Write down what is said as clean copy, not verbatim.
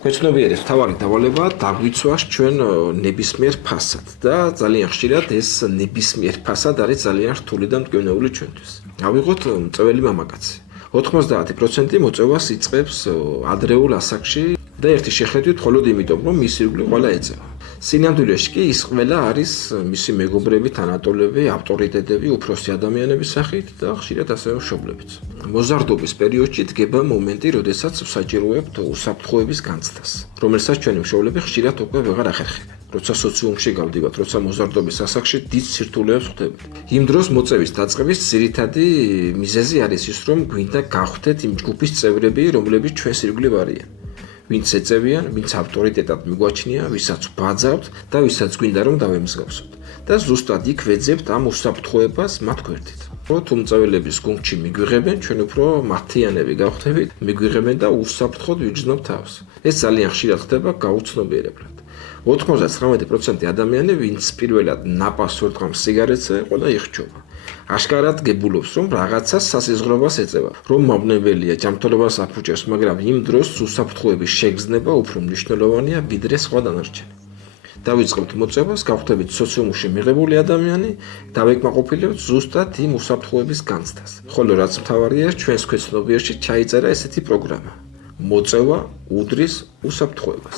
ქვეცნობიერების მთავარი დავალებაა დაგვიცვას ჩვენ ნებისმიერ ფასად და ძალიან ხშირად ეს ნებისმიერ ფასად არის ძალიან რთული და მტკივნეული ჩვენთვის. ავიღოთ მწველი მამაკაცი. 90% მოწევას იწყებს ადრეულ ასაკში და ერთი შეხედვით მხოლოდ იმიტომ, რომ მისი ირგვლივ ყველა ეწევა. სინამდვილეში კი ის ყველა არის მისი მეგობრები, თანატოლები, ავტორიტეტები, უფროსი ადამიანების სახით და ხშირად ასევე მშობლებიც. მოზარდობის პერიოდში დგება მომენტი, როდესაც საჭიროებთ უსაფრთხოების განცდას, რომელსაც ჩვენი მშობლები ხშირად უკვე ვეღარ ახერხებენ. როცა სოციუმში გავდივართ, როცა მოზარდობის ასაკში დიდ სირთულეებს ხვდებით. იმ დროს მოწევის დაწყების ძირითადი მიზეზი არის ის, რომ გვინდა გავხდეთ იმ ჯგუფის წევრები, რომლებიც ჩვენს ირგვლივ არიან. ვინც ეწევიან, ვინც ავტორიტეტად მიგვაჩნია, ვისაც ვბაძავთ და ვისაც გვინდა რომ დავემსგავსოთ. და ზუსტად იქ ვეძებთ ამ უსაფრთხოებას მათ გვერდით. თუ მწველების გუნდში მიგვიღებენ, ჩვენ უფრო მართიანები გავხდებით, მიგვიღებენ და უსაფრთხოდ ვიგრძნობ თავს. ეს ძალიან ხშირად ხდება გაუცნობიერებლად. 99% ადამიანი, ვინც პირველად ნაპას ორდღამ სიგარეტზე, ყველა იხჩობა. აშკარად გებულობს, რომ რაღაცას სასიზღვრობას ეწევა, რომ მავნებელია, ჯანმრთელობას აფუჭებს, მაგრამ იმ დროს უსაფრთხოების შეგრძნება უფრო მნიშვნელოვანია, ვიდრე სხვა დანარჩენი. დავიწყებთ მოწევას, გავხდებით სოციუმში მიღებული ადამიანი, დავეკმაყოფილებთ ზუსტად იმ უსაფრთხოების განცდას. ხოლო რაც მთავარია, ჩვენს ქვეცნობიერში ჩაიწერა ესეთი პროგრამა: მოწევა უდრის უსაფრთხოებას.